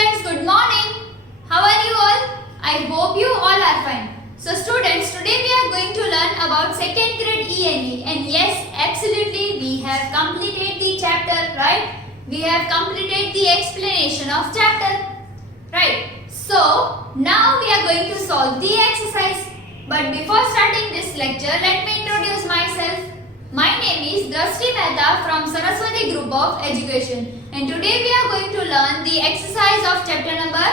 students, good morning. How are you all? I hope you all are fine. So students, today we are going to learn about second grade ENE, and yes, absolutely we have completed the chapter, right? We have completed the explanation of chapter, right? So now we are going to solve the exercise. But before starting this lecture, let me introduce myself. My name is Drashti Mehta from Saraswati Group of Education, and today we are going to learn the exercise of chapter number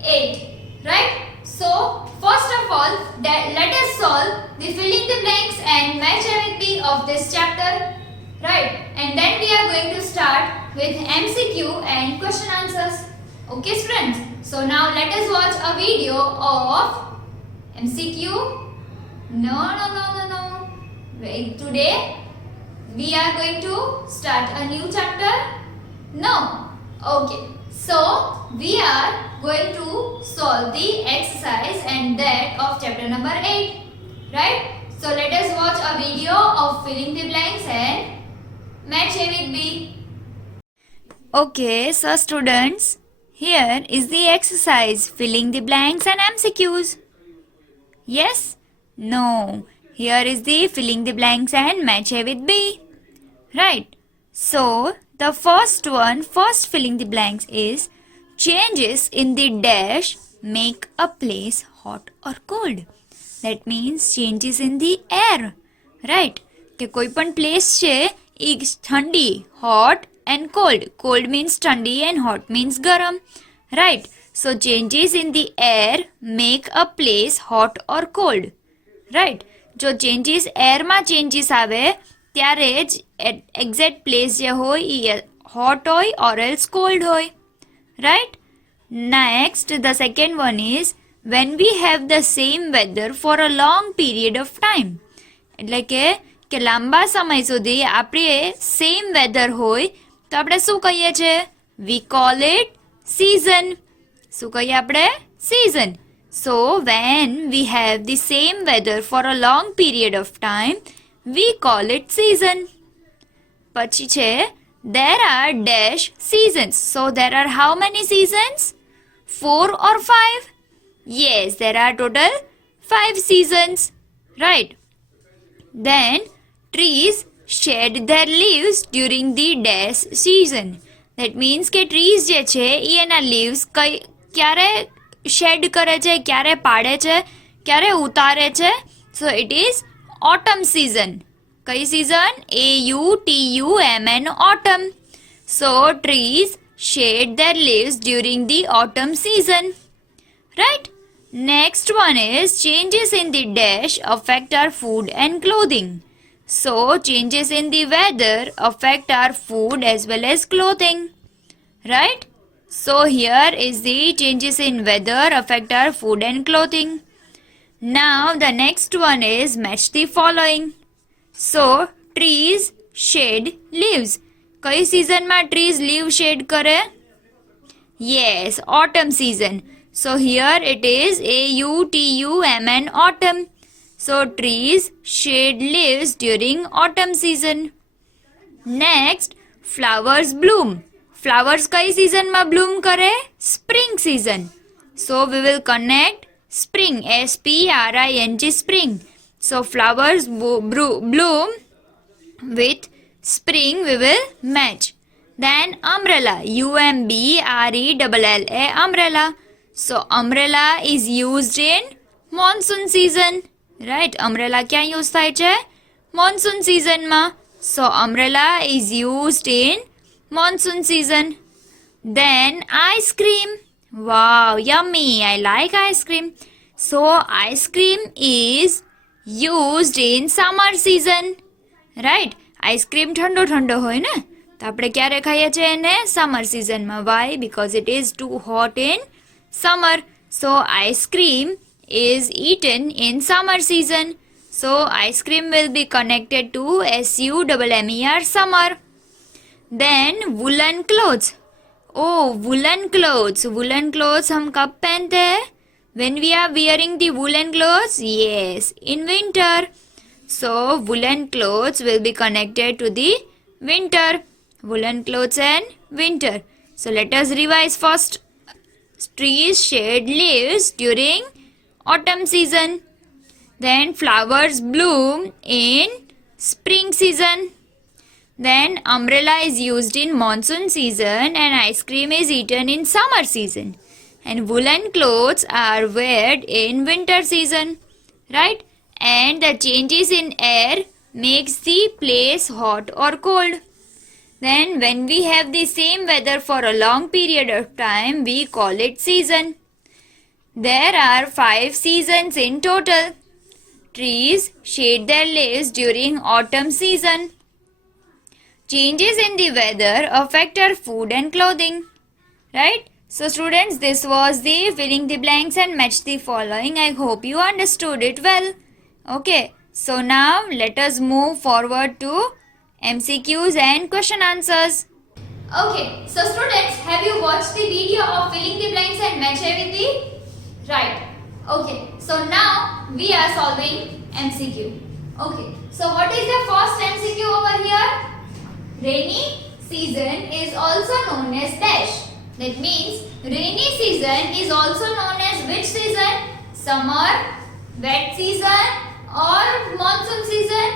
8, right? So first of all, let us solve the filling the blanks and match A of this chapter, right? And then we are going to start with MCQ and question answers. Okay students, so now let us watch a video of MCQ. No. Wait, today we are going to start a new chapter? No. Okay. So we are going to solve the exercise and that of chapter number 8. Right? So let us watch a video of filling the blanks and match A with B. Okay, so students, here is the exercise filling the blanks and MCQs. Yes? No. Here is the filling the blanks and match A with B. Right. So, the first filling the blanks is changes in the dash make a place hot or cold. That means changes in the air. Right. કે કોઈ પણ place છે એ ઠંડી, hot and cold. Cold means ઠંડી and hot means ગરમ. Right. So, changes in the air make a place hot or cold. Right. જો changes એરમાં changes આવે ત્યારે જ એક્ઝેક્ટ પ્લેસ જે હોય એ હોટ હોય ઓર એલ્સ કોલ્ડ હોય. Right. Next the second one is when we have the same weather for a long period of time. એટલે કે લાંબા સમય સુધી આપણે સેમ વેધર હોય તો આપણે શું કહીએ છીએ? વી કોલ ઇટ સીઝન. શું કહીએ આપણે? Season. So, when we have the same weather for a long period of time, we call it season. પછી છે, there are dash seasons. So, there are how many seasons? 4 or 5? Yes, there are total 5 seasons. Right. Then, trees shed their leaves during the dash season. That means કે trees જે છે એ એના leaves ક્યારે shade કરે છે, ક્યારે પાડે છે, ક્યારે ઉતારે છે? So it is autumn season. કઈ season? AUTUMN autumn. So trees shed their leaves during the autumn season. Right. Next one is changes in the dash affect our food and clothing. So changes in the weather affect our food as well as clothing. Right. So here is the changes in weather affect our food and clothing. Now the next one is match the following. So trees shed leaves. કઈ seasonમાં trees leaf shed કરે? Yes, autumn season. So here it is AUTUMN autumn. So trees shed leaves during autumn season. Next, flowers bloom. Flowers કઈ સિઝનમાં Bloom કરે? Spring season. So we will connect spring, SPRING, spring. So flowers bloom with spring we will match. Then umbrella, UMBRELLA, umbrella. So umbrella is used in monsoon season. Right, umbrella ક્યાં use થાય છે? Monsoon સિઝનમાં. So umbrella is used in monsoon season. Then ice cream. Wow, yummy. I like ice cream. So ice cream is used in summer season. Right? Ice cream ઠંડો હોય ને, તો આપણે ક્યારે ખાઈએ છીએ એને? Summer season માં. Why? Because it is too hot in summer. So ice cream is eaten in summer season. So ice cream will be connected to SUMMER, summer. Then woolen clothes. Oh, woolen clothes. Woolen clothes हम कब पहनते हैं? When we are wearing the woolen clothes? Yes, in winter. So woolen clothes will be connected to the winter. Woolen clothes and winter. So let us revise first. trees shed leaves during autumn season. Then flowers bloom in spring season. Then umbrella is used in monsoon season and ice cream is eaten in summer season. And woolen clothes are worn in winter season. Right? And the changes in air makes the place hot or cold. Then when we have the same weather for a long period of time, we call it season. There are 5 seasons in total. Trees shed their leaves during autumn season. Changes in the weather affect our food and clothing. Right? So students, this was the filling the blanks and match the following. I hope you understood it well. Okay. So now let us move forward to MCQs and question answers. Okay, so students, have you watched the video of filling the blanks and match everything? Right. Okay, so now we are solving MCQ. Okay, so what is the first MCQ over here? Rainy season is also known as dash. That means rainy season is also known as which season? Summer, wet season or monsoon season?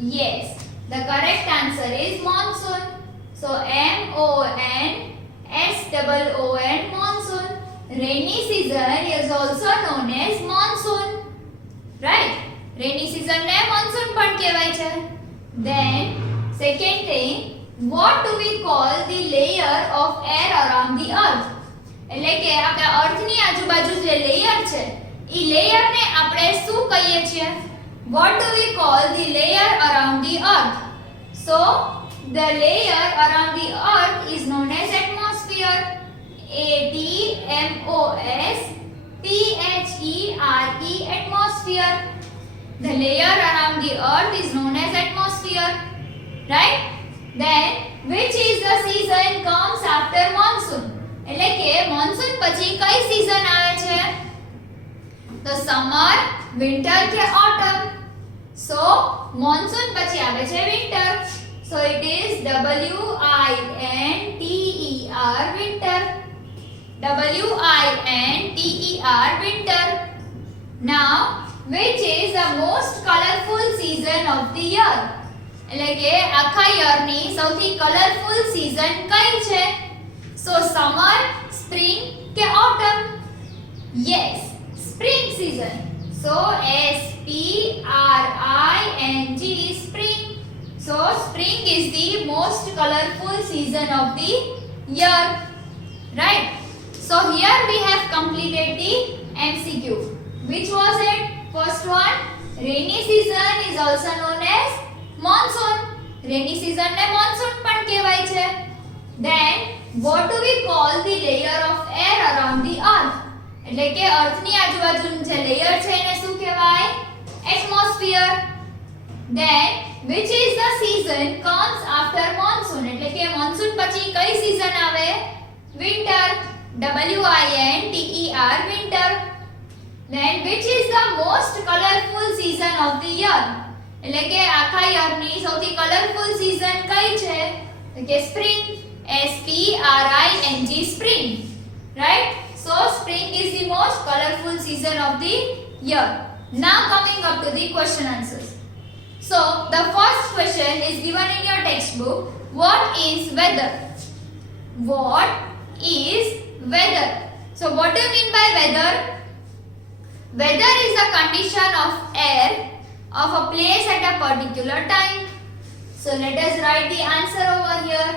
Yes, the correct answer is monsoon. So MONSOON, monsoon. Rainy season is also known as monsoon. Right? Rainy season ne monsoon પણ કહેવાય છે. Then second thing, what do we call the layer of air around the earth? એટલે કે આપણે અર્થ ની આજુબાજુ જે layer છે, ઈ લેયર ને આપણે શું કહીએ છીએ? What do we call the layer around the earth? So, the layer around the earth is known as atmosphere. ATMOSPHERE, atmosphere. The layer around the earth is known as atmosphere. Right? Then, which is the season comes after monsoon? એટલે કે monsoon પછી કઈ season આવે છે? તો summer, winter કે autumn? So, monsoon પછી આવે છે winter. So, it is WINTER, winter. WINTER, winter. Now, which is the most colorful season of the year? એટલે કે આખા યર ની સૌથી કલરફુલ સીઝન કઈ છે? So summer, spring કે autumn? Yes, spring season. So SPRING, spring. So spring is the most colorful season of the year. Right? So here we have completed the MCQ. Which was it? First one, rainy season is also known as monsoon. Rainy season ને monsoon પણ કહેવાય છે. Then what do we call the layer of air around the earth? એટલે કે અર્થની આજુબાજુનું જે layer છે એને શું કહેવાય? Atmosphere. Then which is the season comes after monsoon? એટલે કે monsoon પછી કઈ season આવે? Winter. WINTER, winter. Then which is the most colorful season of the year? એટલે કે આખા યરની સૌથી કલરફુલ સીઝન કઈ છે? તો કે spring. SPRING, spring. Right? So spring is the most colorful season of the year. Now coming up to the question answers. So the first question is given in your textbook. What is weather? What is weather? So what do you mean by weather? Weather is the condition of air of a place at a particular time. So let us write the answer over here.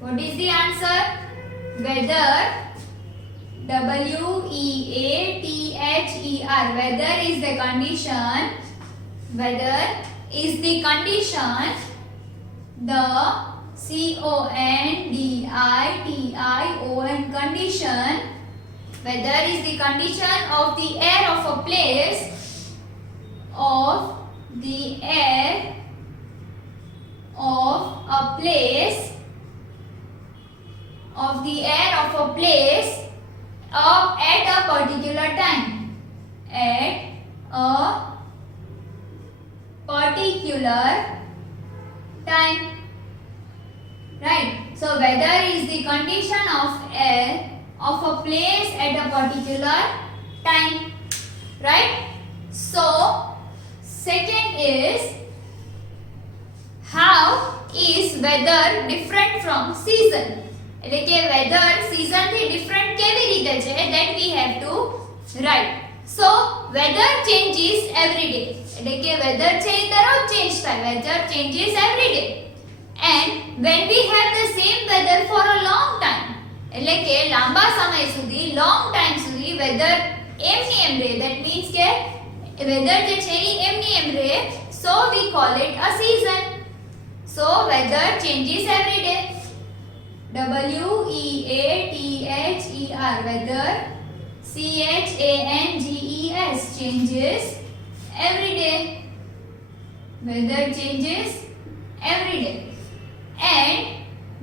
What is the answer? Weather, WEATHER. Weather is the condition. Weather is the condition. The CONDITION, condition. Weather is the condition of the air of a place. Of the air of a place. Of the air of a place at a particular time. At a particular time. Right? So weather is the condition of air of a place at a particular time, right? So second is, how is weather different from season? એટલે કે weather season થી different કેવી રીતે છે, that we have to write. So weather changes every day. એટલે કે weather છે એ દરરોજ change થાય. Weather changes every day. And when we have the same weather for a long time, એટલે કે લાંબા સમય સુધી, long time સુધી weather એમની એમ રહે, that means કે weather જે છે એ એમની એમ રહે, so we call it a season. So weather changes every day. WEATHER, weather. CHANGES, changes every day. Weather changes every day. And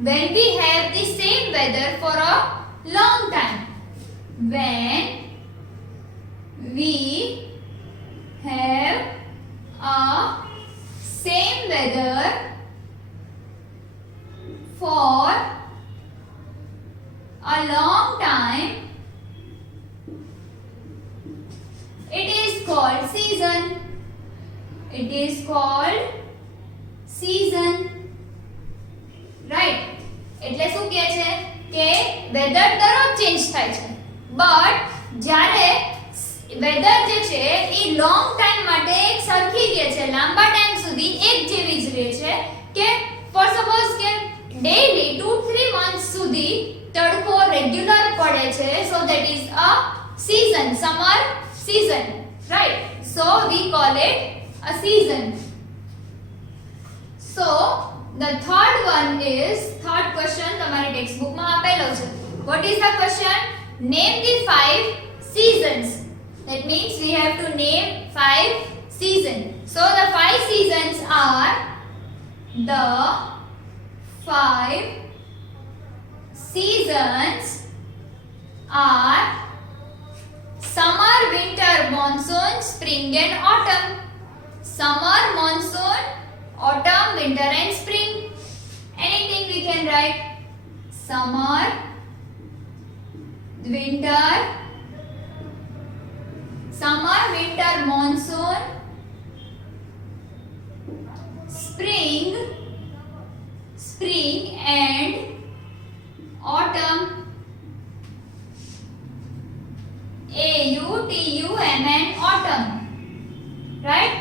when we have the same weather for a long time, when we have a same weather for a long time, it is called season. It is called season. Right? એટલે શું કહે છે કે weather દરરોજ change થાય છે, but જ્યારે weather જે છે એ લોંગ ટાઈમ માટે એક સરખી રહે છે, લાંબા ટાઈમ સુધી એક જેવી જ રહે છે. કે ફોર સપોઝ કે ડેઈલી 2-3 મંથ સુધી તડકો રેગ્યુલર પડે છે, so that is a season, summer season, right? So we call it a season. So the third one is, third question તમારી textbook માં આપેલો છે. What is the question? Name the 5 seasons. That means we have to name 5 seasons. So the 5 seasons are, the 5 seasons are summer, winter, monsoon, spring and autumn. Summer, monsoon, autumn, winter and spring. Anything we can write. Summer, winter, summer, winter, monsoon, spring, spring and autumn. AUTUMN, autumn, right?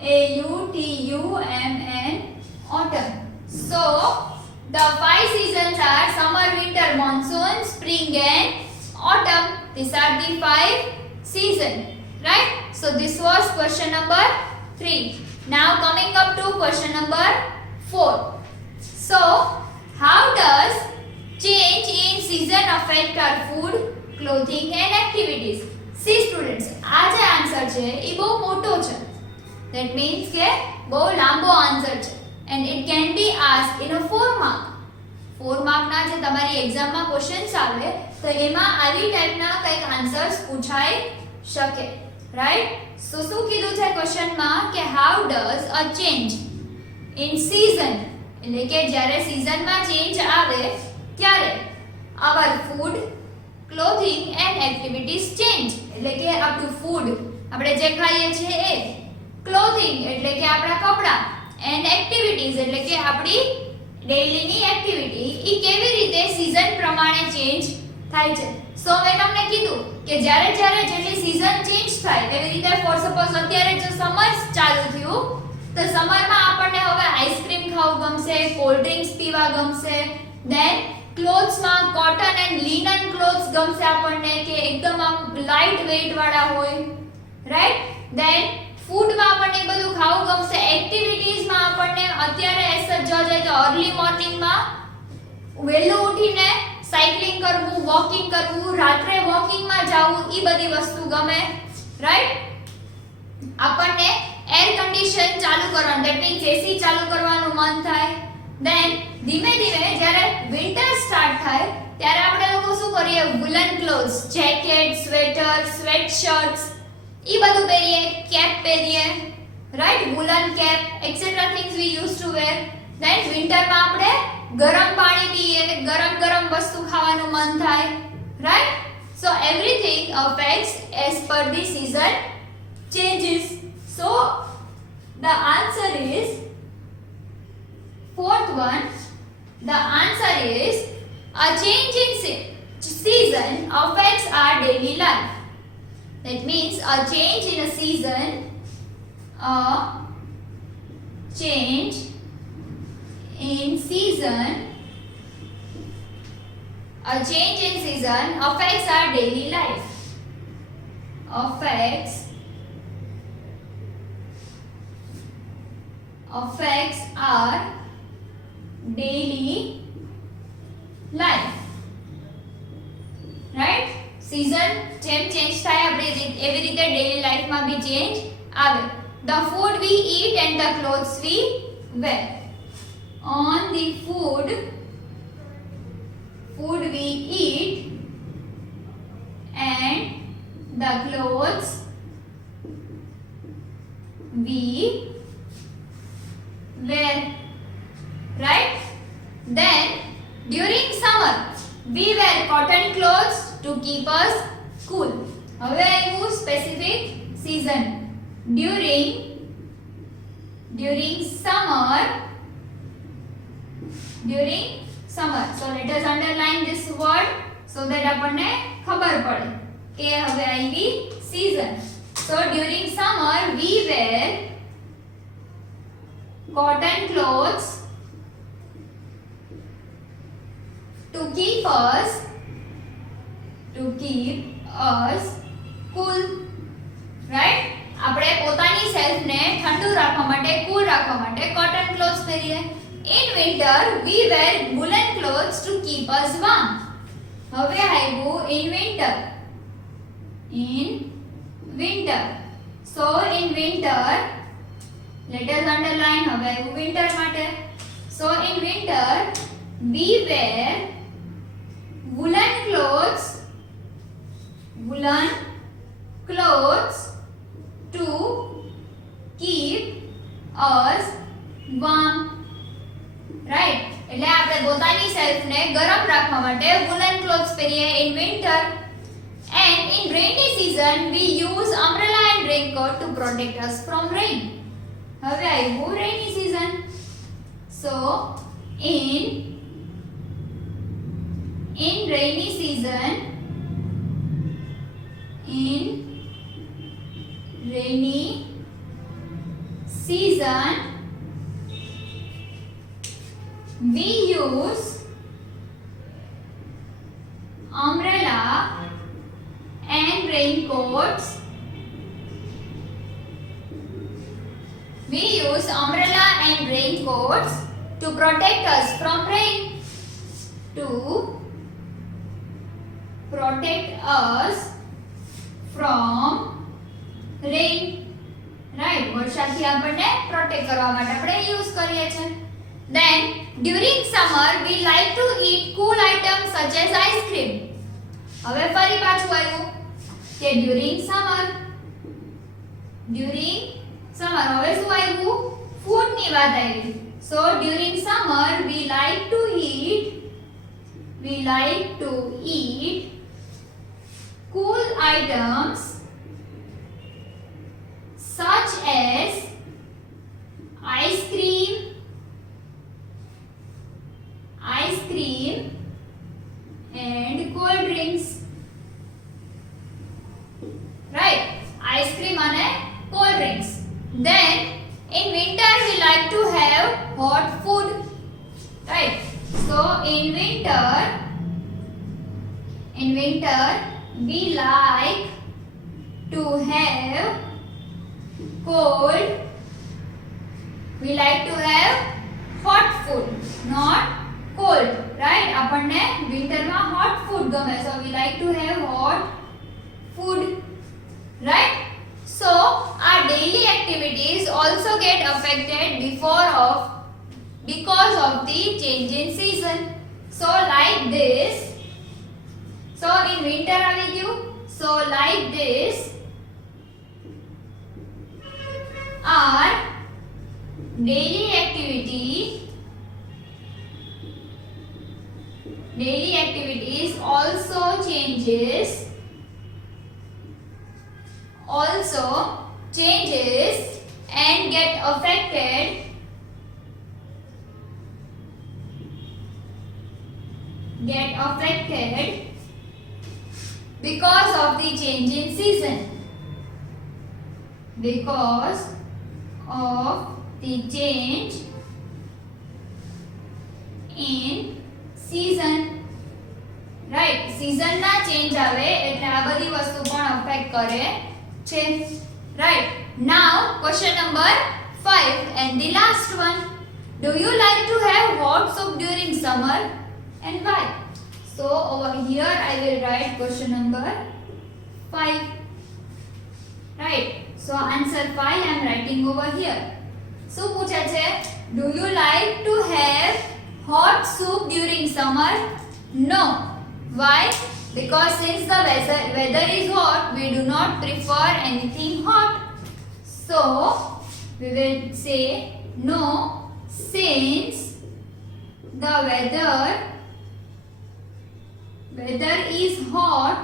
AUTUMN, autumn. So the 5 seasons are summer, winter, monsoon, spring and autumn. These are the 5 seasons, right? So this was question number 3. Now coming up to question number 4. So how does change in season affect our food, clothing and activities? See students, આ જે answer છે એ બહુ મોટો છે. That means કે બહુ લાંબો answer છે, and it can be asked in a 4 mark. 4 mark ના જે તમારી એક્ઝામ માં ક્વેશ્ચન્સ આવે તો એમાં આવી ટાઈપના કંઈક આન્સર્સ પૂછાઈ શકે, રાઈટ? સો શું કીધું છે ક્વેશ્ચનમાં કે how does a change in season, એટલે કે જ્યારે સિઝનમાં ચેન્જ આવે ત્યારે our food, clothing and activities change. એટલે કે આપણું ફૂડ, આપણે જે ખાઈએ છીએ એ, ક્લોથિંગ એટલે કે આપણા કપડા, એન્ડ એક્ટિવિટીઝ એટલે કે આપણી ડેઈલીની એક્ટિવિટી એ કેવી રીતે સિઝન પ્રમાણે ચેન્જ થાય છે. સો મેં તમને કીધું કે જ્યારે જ્યારે જેટલી સિઝન ચેન્જ થાય એવી રીતે ફોર સપોઝ અત્યારે જો સમર ચાલુ થયું તો સમરમાં આપણને હવે આઈસ્ક્રીમ ખાવું ગમશે, કોલ્ડ ડ્રિંક્સ પીવા ગમશે, દેન ક્લોથ્સમાં કોટન એન્ડ લિનન ક્લોથ્સ ગમશે આપણને કે એકદમ આમ લાઇટ વેઇટ વાળા હોય, રાઈટ? દેન ફૂડમાં આપણને બધું ખાવું ગમશે. એક્ટિવિટીઝમાં આપણને અત્યારે એસ જોવા જાય તો અર્લી મોર્નિંગમાં વહેલું ઉઠીને સાયકલિંગ કરવું, વોકિંગ કરવું, રાત્રે વોકિંગમાં જવું, એ બધી વસ્તુ ગમે, રાઈટ? આપણને એર કન્ડિશન ચાલુ કરવાનું, ધેટ મીન્સ એસી ચાલુ કરવાનું મન થાય. દેન ધીમે ધીમે જ્યારે વિન્ટર સ્ટાર્ટ થાય ત્યારે આપણે લોકો શું કરીએ, woollen clothes, jacket, sweater, sweat shirts એ બધું પહેરીએ, કેપ પહેરીએ, right? Woollen cap etcetera things we use to wear. Then વિન્ટરમાં આપણે ગરમ પાણી પીએ, ગરમ ગરમ વસ્તુ ખાવાનું મન થાય, right? So everything affects as per the season changes. So the answer is fourth one. The answer is a change in season affects our daily life. That means a change in a season, a change in season, a change in season affects our daily life. Affects our daily life. Right? Season જેમ change થાય આપણે એવી રીતે daily લાઈફમાં બી change આવે. The food we eat and the clothes we wear. On the food we eat and the clothes we wear, right? Then during summer we wear cotton clothes to keep us cool. હવે આવ્યું specific season. During summer. So let us underline this word so that આપણને ખબર પડે કે હવે આવી season. So during summer we wear cotton clothes to keep us cool, right? આપણે પોતાની સેલ્ફ ને ઠંડુ રાખવા માટે, કુલ રાખવા માટે કોટન ક્લોથ્સ પહેરીએ. In winter we wear woolen clothes to keep us warm. હવે આવ્યું in winter. So in winter, let us underline હવે આવ્યું winter માટે. So in winter we wear woolen clothes to keep us warm, right? એટલે આપણે પોતાની self ને ગરમ રાખવા માટે woolen clothes પહેરીએ in winter. And in rainy season we use umbrella and raincoat to protect us from rain. હવે આવ્યું rainy season. So in rainy season we use umbrella and raincoats. We use umbrella and raincoats to protect us from rain. To protect us from rain, right? વર્ષાથી આપણને protect કરવા માટે આપણે use કરીએ છીએ. Then during summer we like to eat cool items such as ice cream. હવે ફરી પાછું આવ્યું કે during summer હવે શું આવ્યું? ફૂડ ની વાત આવી. So during summer we like to eat cool items such as ice cream and cold drinks, right? Ice cream and cold drinks. Then in winter we like to have hot food, right? So in winter we like to have hot food, not cold, right? આપણને વિન્ટરમાં hot food ગમે, so we like to have hot food, right? So our daily activities also get affected because of the change in season. So like this, so in winter આવી ગયું. So like this our daily activity daily activities also changes and get affected because of the change in season. Because of the change in season. Right સીઝનના change આવે એટલે આ બધી વસ્તુ પણ affect કરે છે. Right now question number 5 and the last one. Do you like to have hot soup during summer and why? So over here I will write question number 5. Right, so answer 5 I am writing over here. So પૂછે છે do you like to have hot soup during summer? No. Why? Because since the weather is hot, we do not prefer anything hot. So we will say no, since the weather is hot,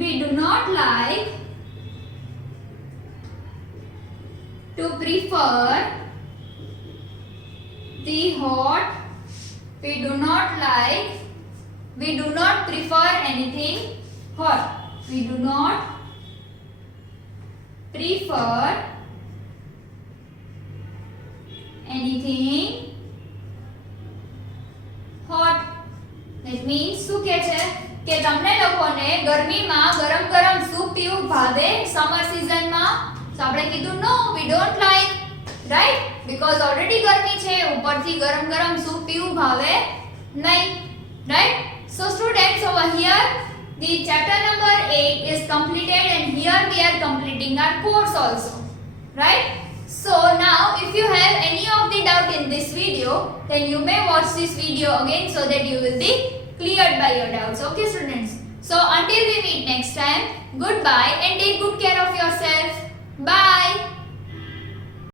we do not like to prefer the hot. We do not prefer anything hot. We do not prefer anything hot. That means શું કહે છે કે તમને લોકોને ગરમીમાં ગરમ soup પીવું ભાવે સમર સિઝનમાં? તો આપણે કીધું નો, we don't like, right? Because already ગરમી છે, ઉપરથી ગરમ સૂપ પીવું ભાવે નહીં, right? So students, over here the chapter number 8 is completed and here we are completing our course also, right? So now if you have any of the doubt in this video, then you may watch this video again so that you will be cleared by your doubts. Okay students, so until we meet next time, goodbye and take good care of yourself. Bye.